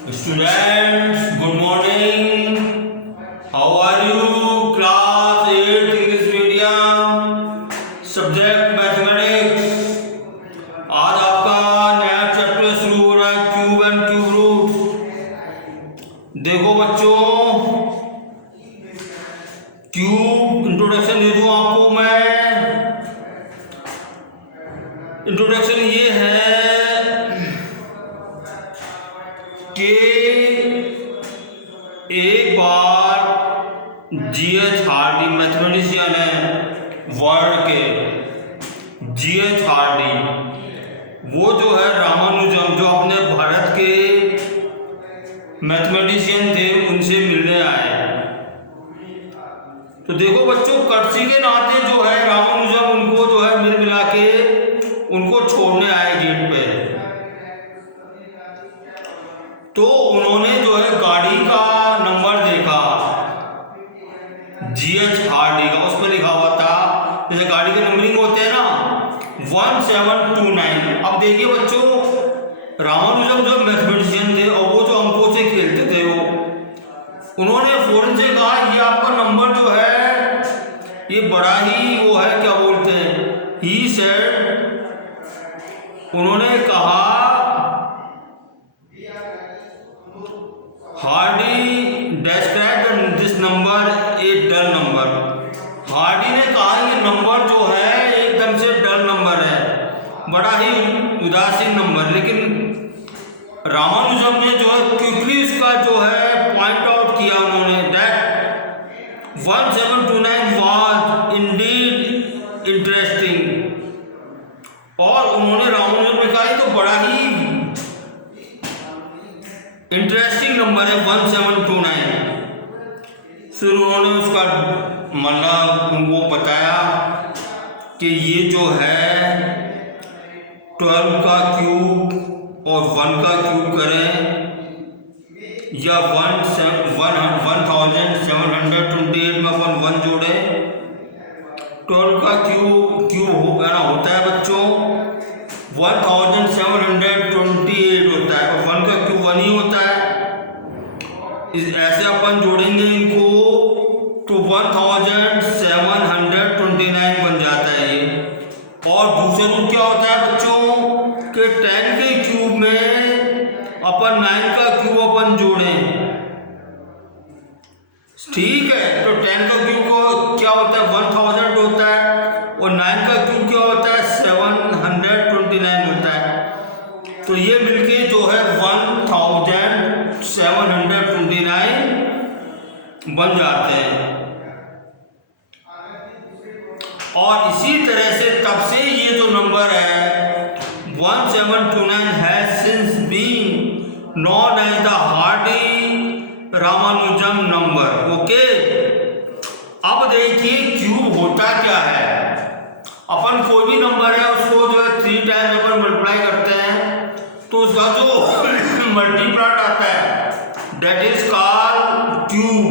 Students, good morning. How are you? Class 8 English medium, subject mathematics. आज आपका नया chapter शुरू हो रहा है, क्यूब एंड क्यूब रूट्स। देखो बच्चों, क्यूब इंट्रोडक्शन दे दूं आपको मैं। इंट्रोडक्शन ये है कि एक बार जीएच हार्डी मैथमेटिशियन है वर्ल्ड के, जीएच हार्डी, वो जो है रामानुजम जो अपने भारत के मैथमेटिशियन थे उनसे मिलने आए। तो देखो बच्चों, कर्सी के नाते जो है रामानुजम उनको जो है मिल मिला के उनको छोड़ने आए गेट पे। तो उन्होंने जो है गाड़ी का नंबर देखा, जीएच हार्डी का, उस पर लिखा हुआ था, जैसे गाड़ी के नंबरिंग होते हैं ना 1729। अब देखिए बच्चों, रामानुजम जो मैथमेटिशियन थे और वो जो अंकों से खेलते थे उन्होंने फौरन से कहा ये आपका नंबर जो है ये बड़ा ही वो है, क्या बोलते हैं, ही सेड, उन्होंने कहा Hardy describe this number a dull number. Hardy ने कहा ये नंबर जो है एकदम से डल नंबर है, बड़ा ही उदासीन नंबर। लेकिन रामानुजम ने जो है क्विकली उसका जो है पॉइंट आउट किया उन्होंने, दैट 1729 वाज इंडीड इंटरेस्टिंग। और उन्होंने रामानुजम ने कहा ये तो बड़ा ही इंटरेस्टिंग नंबर है 1729। फिर उन्होंने उसका मतलब उनको बताया कि ये जो है 12 का क्यूब और 1 का क्यूब करें या 1728 में अपन 1 जोड़े, 12 का क्यूब होता है बच्चों 1728 होता है, और 1 का क्यूब 1 ही होता है। ऐसे अपन जोड़ेंगे इनको तो 1729 बन जाता है ये। और दूसरा रूट क्या होता है बच्चों कि 10 के क्यूब में अपन 9 का क्यूब अपन जोड़ें, ठीक है। तो 10 का क्यूब को क्या होता है 1000 होता है, और 9 का क्यूब क्या होता है 729 होता है। तो ये मिलके जो है 1729 बन जाते हैं। और इसी तरह से तब से ये जो नंबर है 1729 has since been known as the Hardy Ramanujan number. Okay, अब देखिए क्यूब होता क्या है। अपन कोई भी नंबर है उसको जो है 3 टाइम्स अपन मल्टीप्लाई करते हैं तो उसका जो मल्टीप्लाट आता है that is called cube.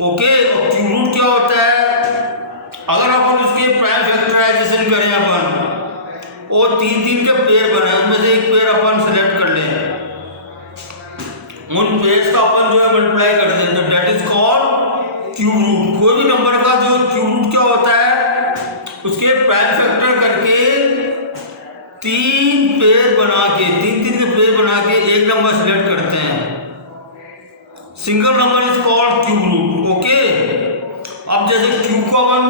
Okay, और क्यूब रूट क्या होता है, अगर अपन उसके प्राइम फैक्टराइजेशन करें अपन और 3 के पेयर बनाए, उनमें से एक पेयर अपन सेलेक्ट कर लें, उन पेयर्स का अपन जो है मल्टीप्लाई कर दें तो that is called cube root. कोई भी नंबर का जो क्यूब रूट क्या होता है उसके प्राइम फैक्टर करके 3 पेयर बना के, 3 के पेयर बना के एक नंबर सेलेक्ट करते हैं, single number is called cube root. Okay, अब जैसे क्यूब को अपन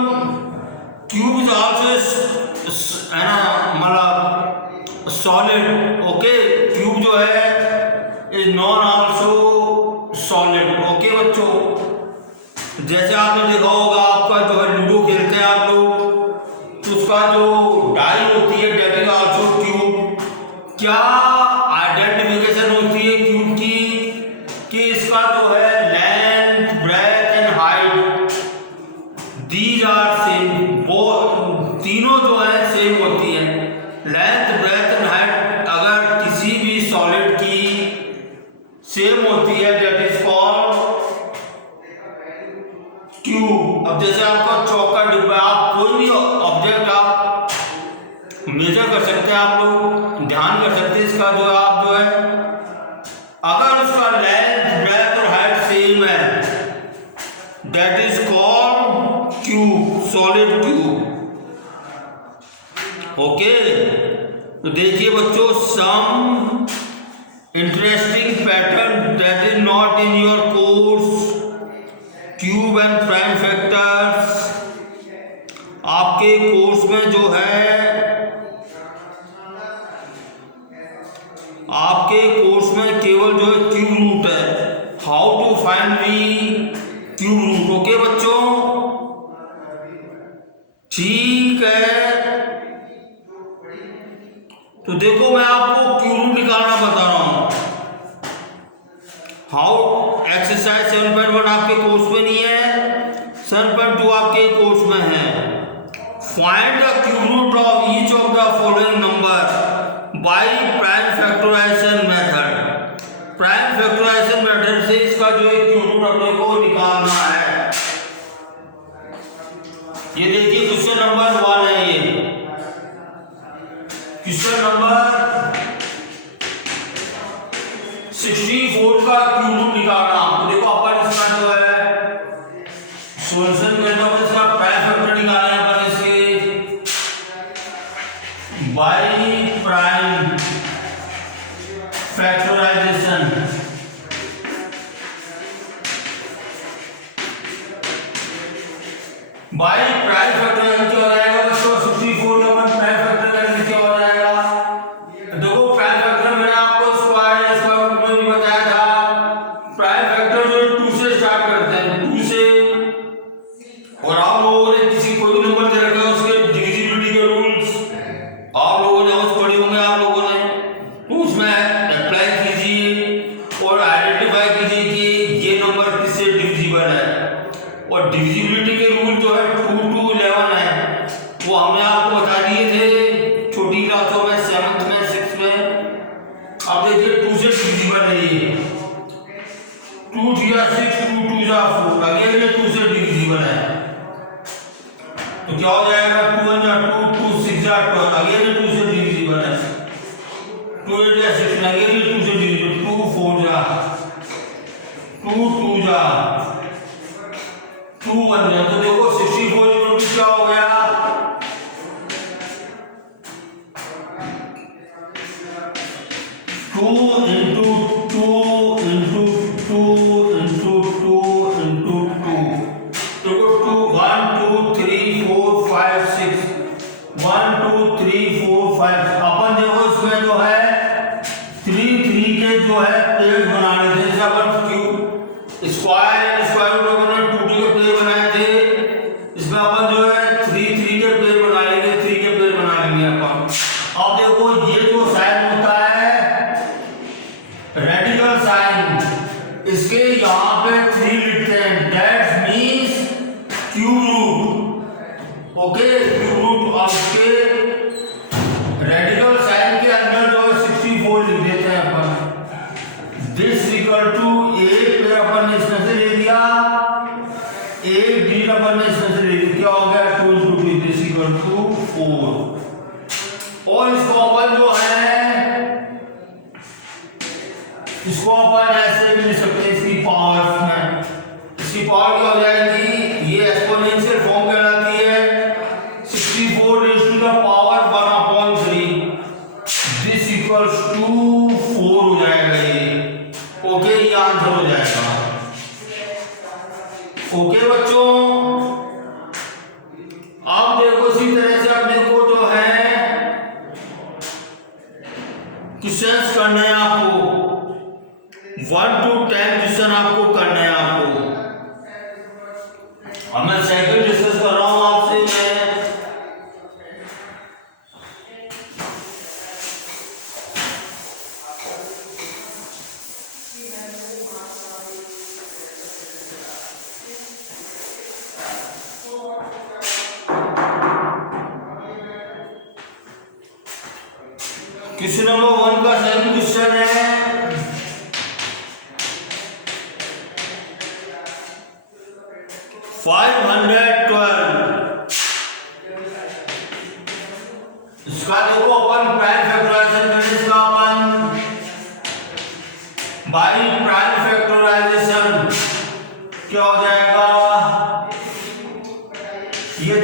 क्यूब इज आल्सो है ना मतलब सॉलिड। ओके, क्यूब जो है is non also solid. Okay बच्चों, जैसे आपने देखा होगा आपका जो है लूडो खेलते हैं आप लोग, तो उसका जो डाई होती है दैट इज आल्सो क्यूब। क्या आइडेंटिफिकेशन होती है क्यूब की कि इसका जो है length, breadth and height these are same, वो तीनों जो है सेम होती है। लेंथ, ब्रेथ एंड हाइट अगर किसी भी सॉलिड की सेम होती है दैट इज कॉल्ड क्यूब। अब जैसे आपका चौक का डिब्बा, आप कोई भी ऑब्जेक्ट आप मेजर कर सकते हैं, आप लोग ध्यान कर सकते हैं इसका जो आप जो है सॉलिड क्यूब। ओके, तो देखिए बच्चों, some interesting pattern that is not in your course, cube and prime factors. आपके कोर्स में जो है, आपके कोर्स में केवल जो है क्यूब रूट है, how to find the cube root. Okay बच्चों, ठीक है। तो देखो मैं आपको क्यूब रूट निकालना बता रहा हूं। हाउ एक्सरसाइज 7.1 आपके कोर्स में नहीं है, 7.2 आपके कोर्स में है। Find the cube root of each of the following number by prime factorisation method. Prime factorisation method से इसका जो है क्यूब रूट अपने को निकालना है। ये देखिए क्वेश्चन नंबर 1 है, ये क्वेश्चन नंबर 64 का क्यूब रूट निकालना। तो देखो अपन इसका जो है सॉल्यूशन करना, अपन इसका प्राइम फैक्टर निकालना है। अपन इसके by prime factorisation, by prime factorisation क्या हो जाएगा बच्चों, 64 का अपन प्राइम फैक्टर करने क्या हो जाएगा। देखो प्राइम फैक्टर मैंने आपको स्क्वायर रूट में भी बताया था। प्राइम फैक्टर जो 2 से स्टार्ट करते हैं, 2 से, और आप लोगों ने किसी कोई नंबर दे रखा है उसके डिविजिबिलिटी के रूल्स आप लोगों ने उस पढ़े होंगे, आप लोगों ने, तो उसमें अप्लाई कीजिए और आइडेंटिफाई कीजिए कि ये नंबर किससे डिविजिबल है। और डिविजिबिलिटी के रूल जो है 2 to 11 है, वो हमने आपको बता दिए थे छोटी क्लासों में, 7th में, 6th में। अब देखिए 2 से डिविजिबल है ये, 2 3 6, 2 2 4, अगेन ये 2 से डिविजिबल है। तो क्या हो जाएगा, 2 1 2, 2 6 12, अगेन ये 2 से डिविजिबल है। 2 8 16, अगेन ये 2 से डिविजिबल, 2 4 2 2 2 1। तो देखो 64 क्या हो गया, 2 into 2 into 2 into 2 into 2। देखो 2 1 2 3 4 5 6, 1 2 3 4 5। अपन देखो इसमें जो है 3 3 के जो है पेज बनाने थे, जैसे अपन cube square and square root में 2 के पेज बनाए थे, इसमें अपन जो है 3 3 के पेज बना लेंगे, 3 के पेज बना लेंगे अपन। अब देखो ये जो साइन होता है रेडिकल साइन, इसके यहाँ पे 3 लिखते हैं, that means cube root. Okay, cube root of के रेडिकल साइन के अंदर जो है 64 लिख देते हैं अपन। दिस इक्वल टू ए, फिर अपन ने इसमें से ले दिया ए, डी अपन ने इसमें से ले दिया, क्या हो गया 2 into 2, दिस इक्वल टू 4। और इसको अपन जो है, इसको अपन ऐसे भी लिख सकते हैं, इसकी पावर में, इसकी पावर क्या हो जाएगी, ये एक्सपोनेंशियल फॉर्म कहलाती है, 64 raised to the power 1/3, this equals to 4 हो जाएगा ये। ओके, ये आंसर हो जाएगा। ओके बच्चों, अब देखो इसी तरह से अपने को जो है क्वेश्चंस करने हैं आपको, 1 to 10 क्वेश्चन आपको करने हैं आपको। अब मैं सेकंड डिस्कस कर रहा हूं आपसे, मैं क्वेश्चन नंबर 1 का सेकंड क्वेश्चन है, इसका देखो अपन प्राइम फैक्टराइजेशन करें, इसका अपन बाय प्राइम फैक्टराइजेशन क्या हो जाएगा, ये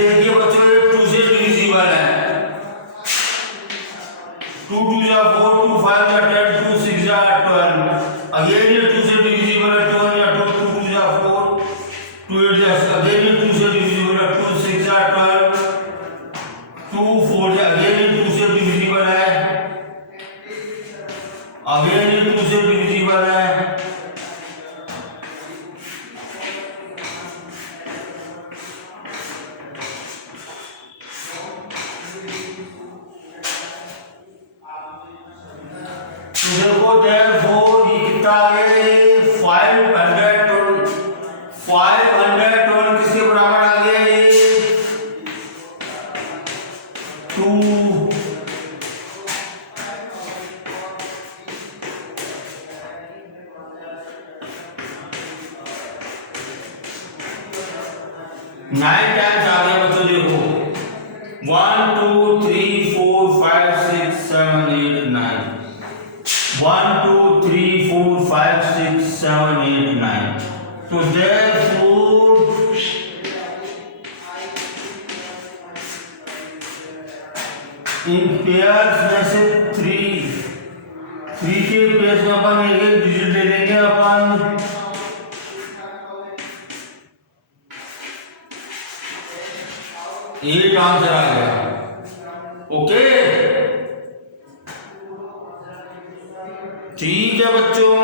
2 जा 4, 2 5 जा 10, 2 6 जा 12। अगेन ये 2 से डिविजिबल है, 2 या 2, 2 जा 4, 2 8 जा, अगेन ये 2 से डिविजिबल है, 2 6 जा 12, 2 4 जा, अगेन ये 2 से डिविजिबल है, अगेन ये 2 से डिविजिबल है। देखो therefore ये कितना आ गया, 512 किसके बराबर आ गया ये 2 9 टाइम्स आ गया बच्चों। देखो 1 2 3 4 5 6 7 8 9, 1 2 3 4 5 6 7 8 9। So therefore इन पेयर्स में से 3 के पेयर्स में अपन एक एक डिजिट ले लेंगे अपन। 8 आंसर आ गया। ओके ठीक है बच्चों।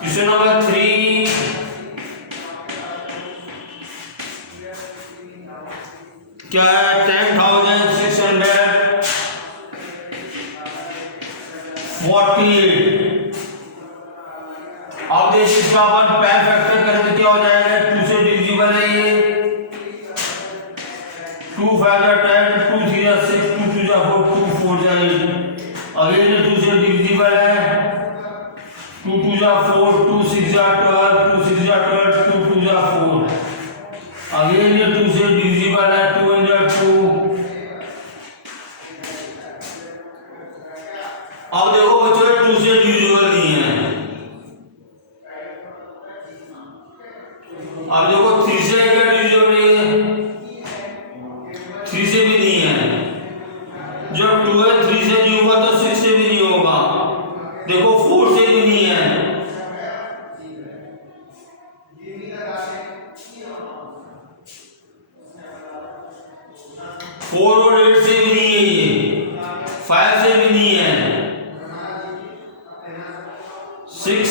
क्वेश्चन नंबर 3, क्या है 10,648। अब देखिए इसका अपन पैन फैक्टर करेंगे, क्या हो जाएगा, 2 से डिविजिबल है ये, 2 5 जा 10, 2 3 जा 6, 2 2 जा 4, 2 4 जा 8। अगेन ये 2 से डिविजिबल है, 2 2 जा 4, 2 6 जा 12, 2 6 जा 12, 2 2 जा 4। अगेन ये 2 से डिविजिबल है, 2 1 जा 2। अब देखो बच्चों 2 से डिविजिबल नहीं है। अब देखो 3 से क्या डिविजिबल नहीं है, 3 से भी नहीं है। जब 2 है 3 से नहीं होगा तो 6 से भी नहीं होगा। देखो 4 से भी नहीं है, 4 और 8 से भी नहीं है, ये 5 से भी नहीं है, 6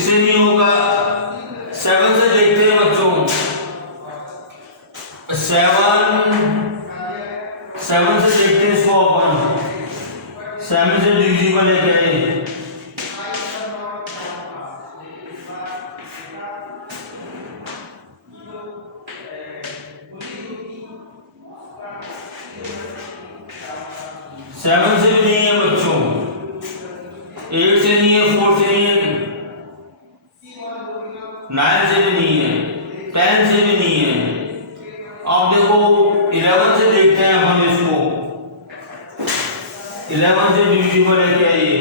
से नहीं होगा। 7 से देखते हैं बच्चों, 7 से देखते हैं इसको अपन, 7 से डिविजिबल है क्या ये, सेवन से भी नहीं है बच्चों, 8 से नहीं है, 4 से नहीं है, 9 से भी नहीं है, 10 से भी नहीं है। अब देखो 11 से देखते हैं हम इसको, 11 से डिविजिबल है क्या ये,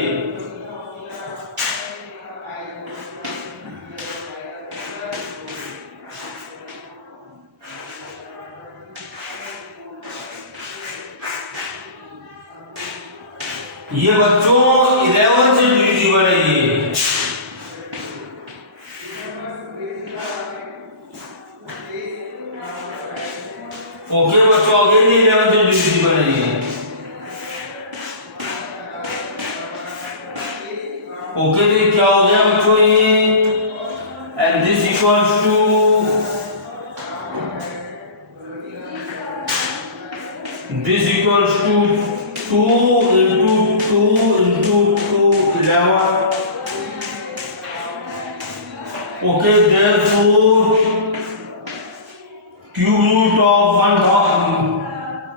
ये बच्चों 11 से डिविजिबल है ये। ओके बच्चों, अगेन ये 11 से डिविजिबल है ये। ओके तो क्या हो गया बच्चों ये, and this equals to this equals to 2 into 2 into 2 11. Okay, therefore cube root of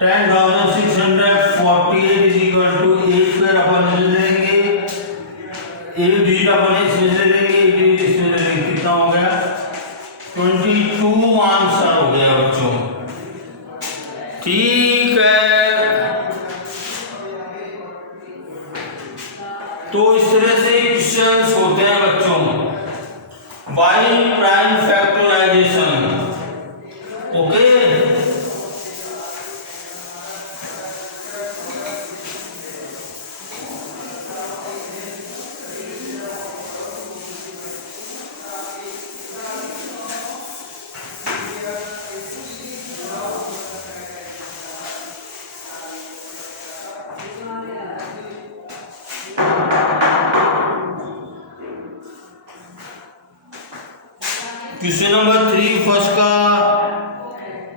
10,648 is equal to 8 पर अपन ले लेंगे, एक डिजिट अपन इसमें ले लेंगे, एक डिजिट इसमें ले लेंगे, कितना हो गया 22 आंसर हो गया बच्चों। ठीक है, तो इस तरह से क्वेश्चंस होते हैं बच्चों by prime factorisation. Okay question number 3 first का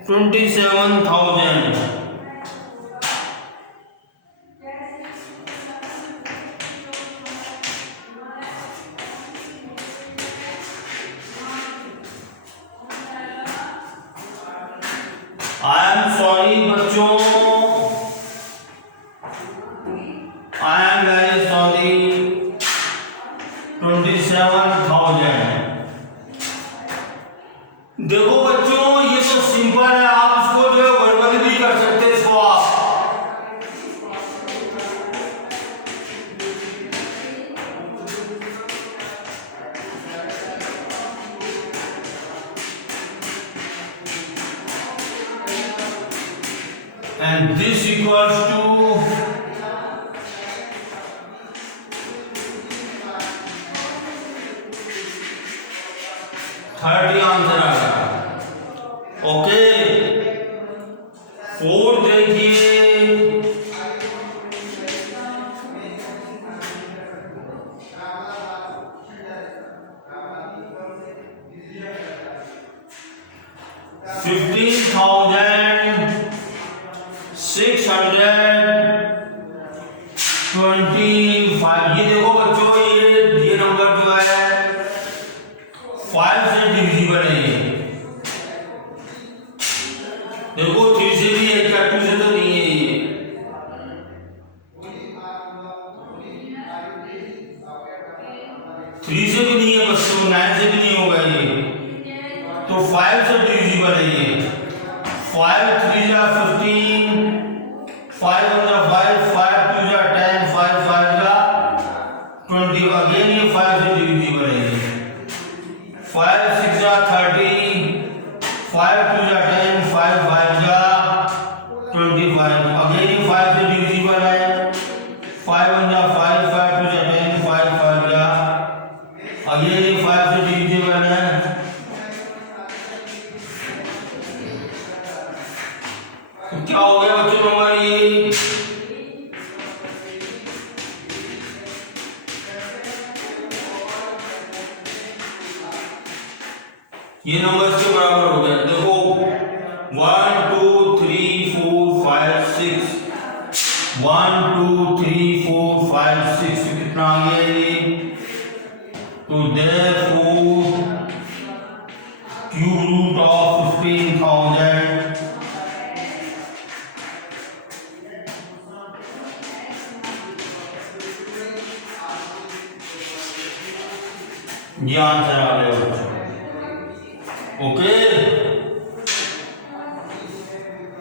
27,000। आई एम सॉरी बच्चों, आई एम वेरी सॉरी, 27,000। देखो बच्चों ये तो सिंपल है, आप इसको जो है वर्बली भी कर सकते हैं इसको आप। And this equals to 30 answer आ गया। ओके 4 देखिए, $15,625। ये देखो बच्चों ये नंबर जो है 5 से डिविजिबल है। ये देखो 3 से भी है क्या, 2 से तो नहीं है। ये 3 से भी नहीं है बच्चों, 9 से भी नहीं होगा ये, तो 5 से डिविजिबल है ये। 5 3 जा 15, 5 1 जा 5, 5 2 जा 10, 5 5 जा 20। अगेन ये 5 से डिविजिबल है ये। 5 6 जा 30, 5 2 जा 10, 5 5 जा 25। अगेन ये 5 से डिविजिबल है। 5 1 जा 5, 5 2 जा 10, 5 5 जा, अगेन ये 5 से डिविजिबल है। तो क्या हो गया बच्चों नंबर ये नंबर इसके बराबर हो गया। देखो 1 2 3 4 5 6, 1 2 3 4 5 6 कितना आ गया ये। तो therefore क्यूब रूट ऑफ 15,000 ये आंसर आ गया बच्चों। ओके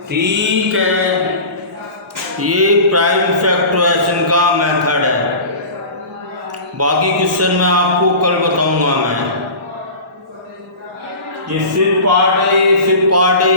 ठीक है, ये प्राइम फैक्टराइजेशन का मेथड है। बाकी क्वेश्चन मैं आपको कल बताऊंगा मैं। ये फिफ्थ पार्ट है।